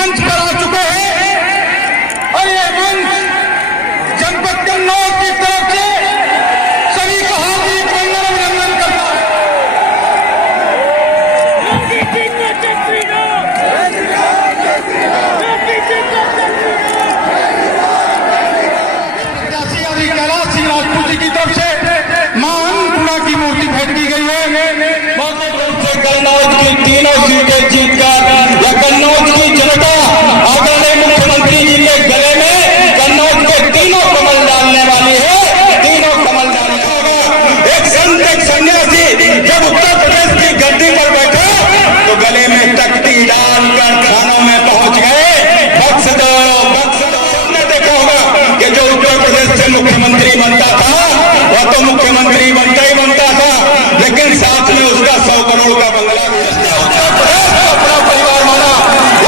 मंच पर आ चुके हैं और ये मंच जनपद कन्नौज की तरफ से सभी का हार्दिक वंदन अभिनंदन करता है। प्रत्याशी अभी कैलाश सिंह राजपूत जी की तरफ से मां अन्नपूर्णा की मूर्ति भेंट की गई है। कन्नौज की तीनों सीटें जीतकर या कन्नौज की जनता आदरणीय मुख्यमंत्री जी के गले में कन्नौज के तीनों कमल डालने वाली है। तीनों कमल डालने होगा। एक संत एक सन्यासी जब उत्तर प्रदेश की गद्दी पर बैठे तो गले में तख्ती डालकर खानों में पहुंच गए। बख्श दो सबने देखा होगा कि जो उत्तर प्रदेश से मुख्यमंत्री बनता था वह तो मुख्यमंत्री बनता ही बनता था, लेकिन साथ में उसका 100 करोड़ का बंगला भी उत्तर प्रदेश को अपना परिवार माना,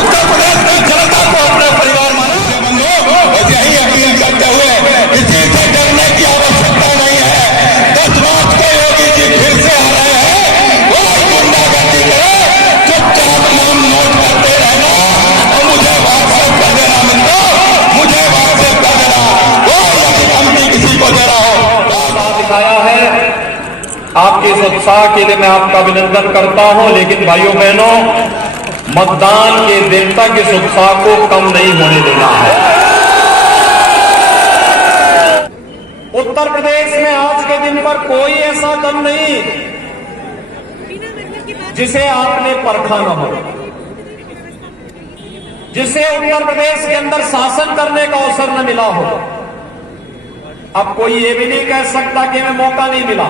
उत्तर प्रदेश की जनता को अपना परिवार माना। बंधु बस यही अपील करते हुए किसी से डरने की आवश्यकता नहीं है। 10 मार्च को योगी जी फिर से आ रहे हैं। वो गुंडागर्दी करे, चुपचाप नाम नोट करते रहना और मुझे व्हाट्सएप कर देना। मित्रों मुझे व्हाट्सएप कर देना। वो यदि धमकी किसी को दे रहा हो दिखाया है, आपके इस उत्साह के लिए मैं आपका अभिनंदन करता हूं। लेकिन भाइयों बहनों, मतदान के दिन तक इस उत्साह को कम नहीं होने देना है। उत्तर प्रदेश में आज के दिन पर कोई ऐसा दल नहीं जिसे आपने परखा न हो, जिसे उत्तर प्रदेश के अंदर शासन करने का अवसर न मिला हो। अब कोई ये भी नहीं कह सकता कि हमें मौका नहीं मिला।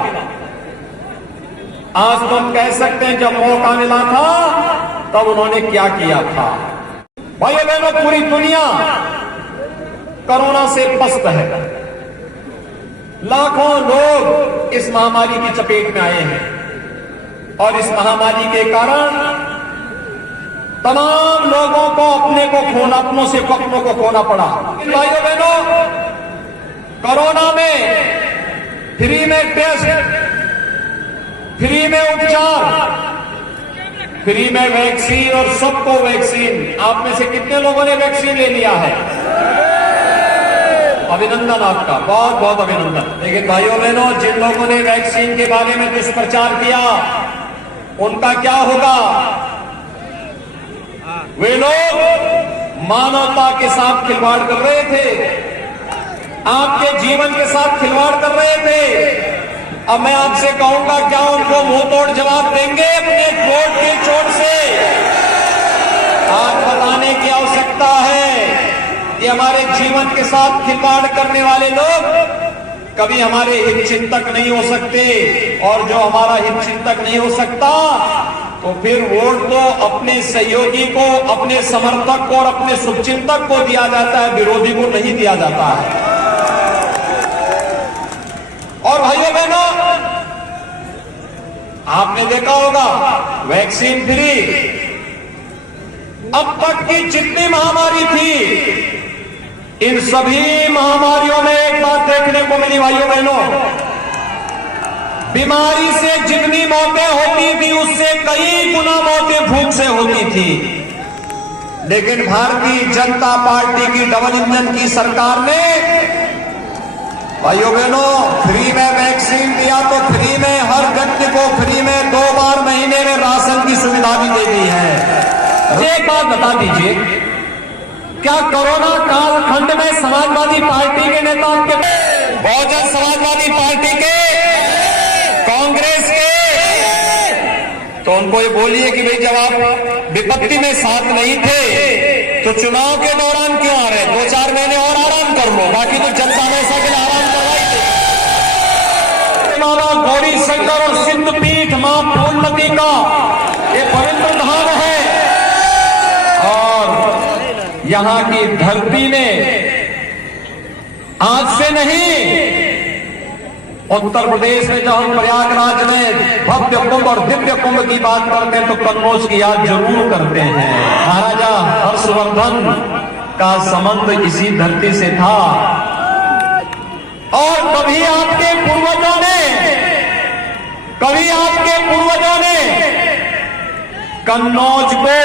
आज तो हम कह सकते हैं जब मौका मिला था तब उन्होंने क्या किया था। भाइयों बहनों, पूरी दुनिया कोरोना से पस्त है। लाखों लोग इस महामारी की चपेट में आए हैं और इस महामारी के कारण तमाम लोगों को अपनों से अपनों को खोना पड़ा। भाइयों बहनों, कोरोना में फ्री में टेस्ट, फ्री में उपचार, फ्री में वैक्सीन और सबको वैक्सीन। आप में से कितने लोगों ने वैक्सीन ले लिया है? अभिनंदन आपका, बहुत बहुत अभिनंदन। लेकिन भाइयों बहनों, जिन लोगों ने वैक्सीन के बारे में दुष्प्रचार किया उनका क्या होगा? वे लोग मानवता के साथ खिलवाड़ कर रहे थे, आपके जीवन के साथ खिलवाड़ कर रहे थे। अब मैं आपसे कहूंगा, क्या उनको मुंह तोड़ जवाब देंगे अपने वोट के चोट से? आज बताने की आवश्यकता है कि हमारे जीवन के साथ खिलवाड़ करने वाले लोग कभी हमारे हित चिंतक नहीं हो सकते, और जो हमारा हित चिंतक नहीं हो सकता तो फिर वोट तो अपने सहयोगी को, अपने समर्थक को और अपने शुभचिंतक को दिया जाता है, विरोधी को नहीं दिया जाता है। और भाइयों बहनों, आपने देखा होगा वैक्सीन फ्री। अब तक की जितनी महामारी थी, इन सभी महामारियों में एक बात देखने को मिली भाइयों बहनों, बीमारी से जितनी मौतें होती थी उससे कई गुना मौतें भूख से होती थी। लेकिन भारतीय जनता पार्टी की डबल इंजन की सरकार ने भाइयों बहनों फ्री में वैक्सीन दिया, तो फ्री में हर व्यक्ति को फ्री में 2 बार महीने में राशन की सुविधा भी दे दी है। एक बात बता दीजिए, क्या कोरोना कालखंड में समाजवादी पार्टी के नेता आपके, बहुजन समाजवादी पार्टी के, कांग्रेस के, तो उनको ये बोलिए कि भाई जब आप विपत्ति में साथ नहीं थे तो चुनाव के दौरान क्यों आ रहे? 2-4 महीने और आराम कर लो, बाकी तो जनता हमेशा के लिए आराम करवाई थी। माता गौरी शंकर और सिद्धपीठ मां पूर्णमती का ये पवित्र धाम है, और यहां की धरती ने आज से नहीं, उत्तर प्रदेश में जब हम प्रयागराज में भव्य कुंभ और दिव्य कुंभ की बात करते हैं तो कन्नौज की याद जरूर करते हैं। महाराजा हर्षवर्धन का संबंध इसी धरती से था, और कभी आपके पूर्वजों ने कन्नौज को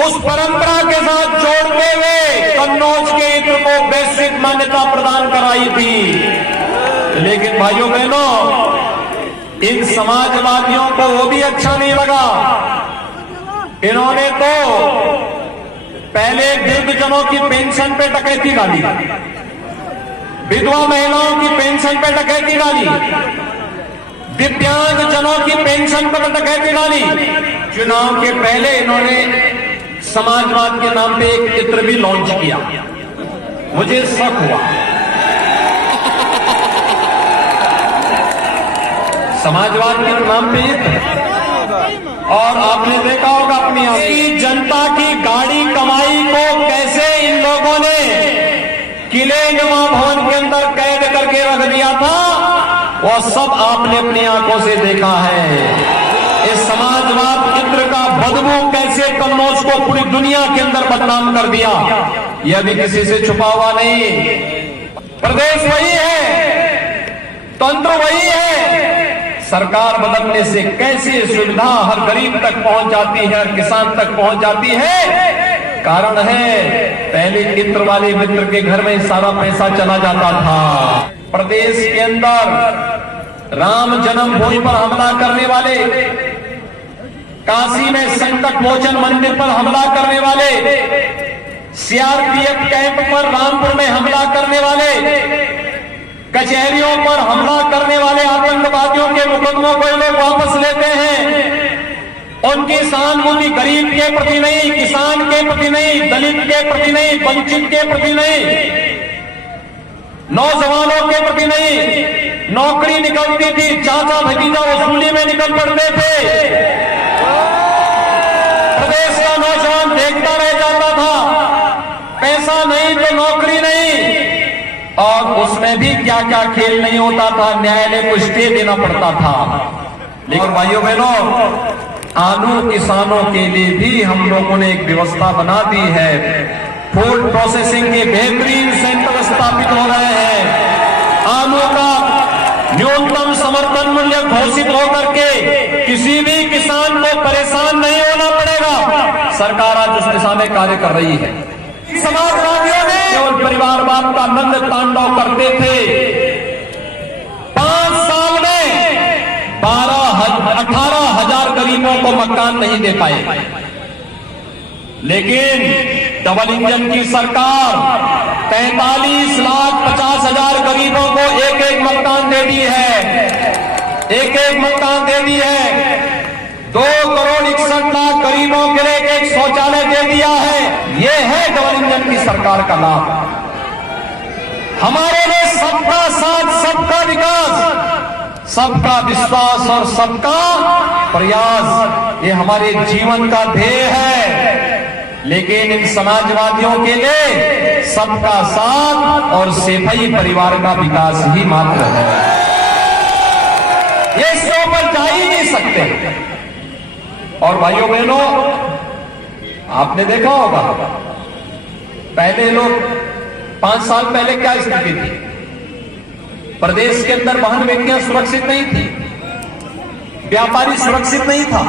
उस परंपरा के साथ जोड़ते हुए कन्नौज के इत्र को वैश्विक मान्यता प्रदान कराई थी। लेकिन भाइयों बहनों, इन समाजवादियों को वो भी अच्छा नहीं लगा। इन्होंने तो पहले वृद्धजनों की पेंशन पे डकैती डाली, विधवा महिलाओं की पेंशन पे डकैती डाली, दिव्यांग जनों की पेंशन पर डकैती डाली। चुनाव के पहले इन्होंने समाजवाद के नाम पे एक चित्र भी लॉन्च किया। मुझे शक हुआ, समाजवाद के नाम पे चित्र, और आपने देखा होगा अपनी आपकी जनता की गाड़ी कमाई को कैसे इन लोगों ने किले नुमा भवन के अंदर कैद करके रख दिया था, वह सब आपने अपनी आंखों से देखा है। इस समाजवाद चित्र का बदबू कैसे कन्नौज को पूरी दुनिया के अंदर बदनाम कर दिया, यह भी किसी से छुपा हुआ नहीं। प्रदेश वही है, तंत्र वही है, सरकार बदलने से कैसे सुविधा हर गरीब तक पहुंच जाती है, हर किसान तक पहुंच जाती है। कारण है, पहले चित्र वाले मित्र के घर में सारा पैसा चला जाता था। प्रदेश के अंदर राम जन्मभूमि पर हमला करने वाले, काशी में संकट मोचन मंदिर पर हमला करने वाले, सीआरपीएफ कैंप पर रामपुर में हमला करने वाले, कचहरियों पर हमला करने वाले आतंकवादियों के मुकदमों को लोग वापस लेते हैं। उनकी सहानुभूति गरीब के प्रति नहीं, किसान के प्रति नहीं, दलित के प्रति नहीं, वंचित के प्रति नहीं, नौजवानों के प्रति नहीं। नौकरी निकलती थी, चाचा भतीजा वसूली में निकल पड़ते थे, प्रदेश का नौजवान देखता रह जाता था। पैसा नहीं तो नौकरी नहीं, और उसमें भी क्या क्या खेल नहीं होता था, न्यायालय को स्टे देना पड़ता था। लेकिन भाइयों बहनों, आलू किसानों के लिए भी हम लोगों ने एक व्यवस्था बना दी है। फूड प्रोसेसिंग के बेहतरीन सेंटर स्थापित हो रहे हैं। आलू का न्यूनतम समर्थन मूल्य घोषित होकर के किसी भी किसान को परेशान नहीं होना पड़ेगा। सरकार आज उस दिशा में कार्य कर रही है। समाजवादियों ने केवल परिवारवाद का नंद तांडव करते थे। 5 साल में 18,000 गरीबों को मकान नहीं दे पाए, लेकिन डबल इंजन की सरकार 43,50,000 गरीबों को एक एक मकान दे दी है, एक एक मकान दे दी है। 2,61,00,000 गरीबों के लिए एक शौचालय दे दिया है। यह है डबल इंजन की सरकार का लाभ। हमारे लिए सबका साथ, सबका विकास, सबका विश्वास और सबका प्रयास, ये हमारे जीवन का ध्येय है। लेकिन इन समाजवादियों के लिए सबका साथ और सेफई परिवार का विकास ही मात्र है। ये इसके ऊपर जा ही नहीं सकते। और भाइयों बहनों, आपने देखा होगा पहले लोग 5 साल पहले क्या स्थिति थी, प्रदेश के अंदर वाहन व्यक्तियां सुरक्षित नहीं थी, व्यापारी सुरक्षित नहीं था,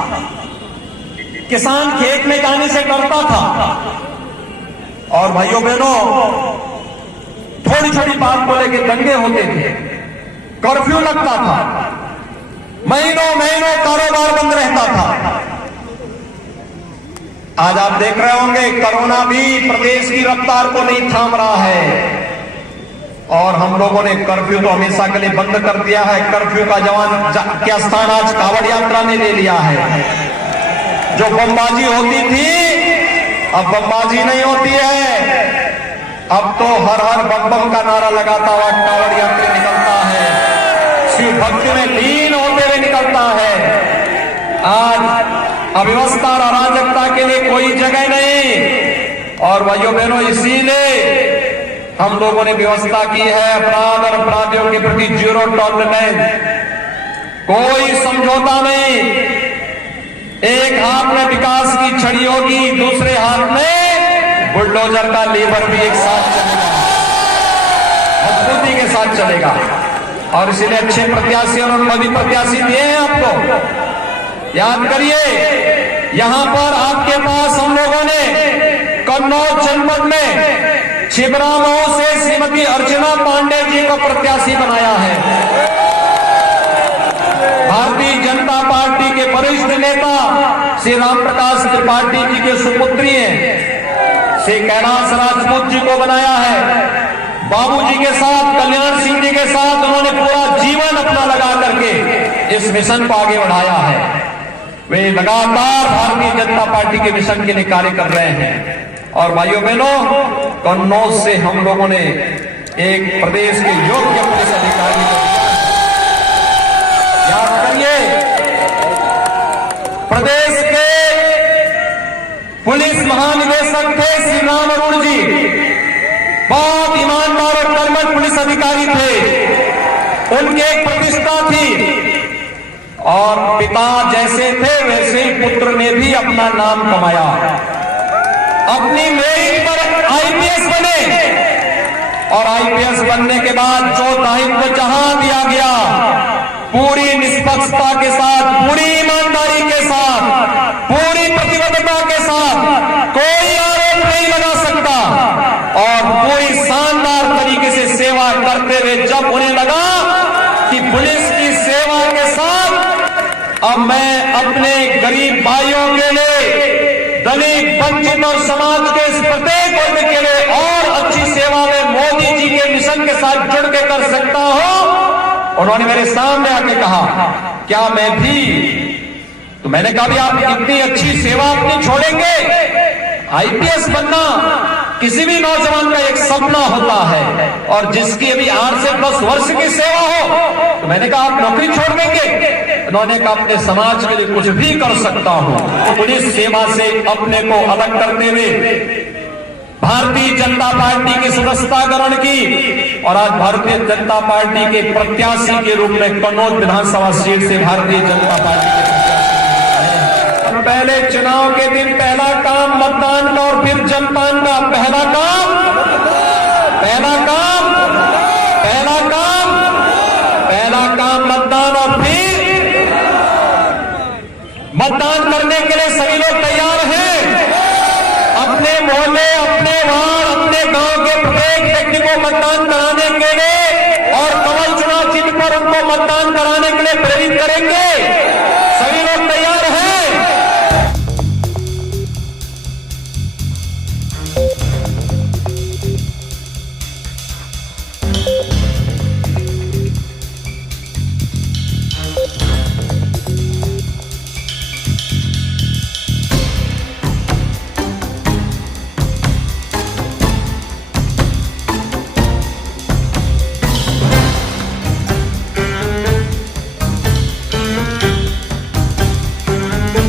किसान खेत में जाने से डरता था। और भाइयों बहनों, थोड़ी छोटी बात को लेकर दंगे होते थे, कर्फ्यू लगता था, महीनों महीनों कारोबार बंद रहता था। आज आप देख रहे होंगे कोरोना भी प्रदेश की रफ्तार को नहीं थाम रहा है, और हम लोगों ने कर्फ्यू तो हमेशा के लिए बंद कर दिया है। कर्फ्यू का क्या स्थान आज कांवड़ यात्रा ने ले लिया है। जो बमबाजी होती थी, अब बमबाजी नहीं होती है। अब तो हर हर बम बम का नारा लगाता हुआ कांवड़ यात्री निकलता है, शिव भक्ति में लीन होते हुए निकलता है। आज अव्यवस्था और अराजकता के लिए कोई जगह नहीं। और भाइयों बहनों, इसीलिए हम लोगों ने व्यवस्था की है अपराध और अपराधियों के प्रति 0 टॉलरेंस, कोई समझौता नहीं। एक हाथ में विकास की छड़ी होगी, दूसरे हाथ में बुलडोजर का लेबर भी एक साथ चलेगा, मजबूती के साथ चलेगा। और इसलिए अच्छे प्रत्याशी और अनुमति प्रत्याशी दिए हैं आपको। याद करिए, यहां पर आपके पास हम लोगों ने कन्नौज जनपद में छिबरामऊ से श्रीमती अर्चना पांडे जी को प्रत्याशी बनाया है। भारतीय जनता पार्टी के वरिष्ठ नेता श्री राम प्रकाश त्रिपाठी जी के सुपुत्री हैं, श्री कैलाश राजपूत जी को बनाया है। बाबूजी के साथ, कल्याण सिंह जी के साथ उन्होंने पूरा जीवन अपना लगा करके इस मिशन को आगे बढ़ाया है। वे लगातार भारतीय जनता पार्टी के मिशन के लिए कार्य कर रहे हैं। और भाइयों बहनों, कन्नौज से हम लोगों ने एक प्रदेश के योग्य पुलिस अधिकारी को, याद करिए, प्रदेश के पुलिस महानिदेशक थे श्री राम अरुण जी, बहुत ईमानदार और कर्मठ पुलिस अधिकारी थे। उनकी एक प्रतिष्ठा थी और पिता जैसे थे वैसे ही पुत्र ने भी अपना नाम कमाया। अपनी मेरिट पर आईपीएस बने और आईपीएस बनने के बाद जो दायित्व जहां दिया गया, पूरी निष्पक्षता के साथ, पूरी ईमानदारी के साथ, पूरी प्रतिबद्धता के साथ, कोई आरोप नहीं लगा सकता और पूरी शानदार तरीके से सेवा करते हुए जब उन्हें लगा कि पुलिस की सेवा के साथ अब मैं अपने गरीब भाइयों के लिए, दलित, वंचित और समाज के इस प्रत्येक वर्ग के लिए और अच्छी सेवा में मोदी जी के मिशन के साथ जुड़ के कर सकता हूं, उन्होंने मेरे सामने आके कहा क्या मैं भी, तो मैंने कहा भी आप इतनी अच्छी सेवा अपनी छोड़ेंगे? आईपीएस बनना किसी भी नौजवान का एक सपना होता है और जिसकी अभी 8 से 10 वर्ष की सेवा हो, तो मैंने कहा आप नौकरी छोड़ देंगे? उन्होंने कहा अपने समाज के लिए कुछ भी कर सकता हूं। तो पुलिस सेवा से अपने को अलग करते हुए भारतीय जनता पार्टी की सदस्यता ग्रहण की और आज भारतीय जनता पार्टी के प्रत्याशी के रूप में कन्नौज विधानसभा सीट से भारतीय जनता पार्टी के पहले चुनाव के दिन पहला काम मतदान का और फिर जनपान का। पहला काम मतदान और फिर मतदान करने के लिए सभी लोग तैयार हैं। अपने मोहल्ले, अपने वार्ड, अपने गांव के प्रत्येक व्यक्ति को मतदान कराने के लिए और कमल चुनाव चिन्ह पर उनको मतदान कराने के लिए प्रेरित करेंगे।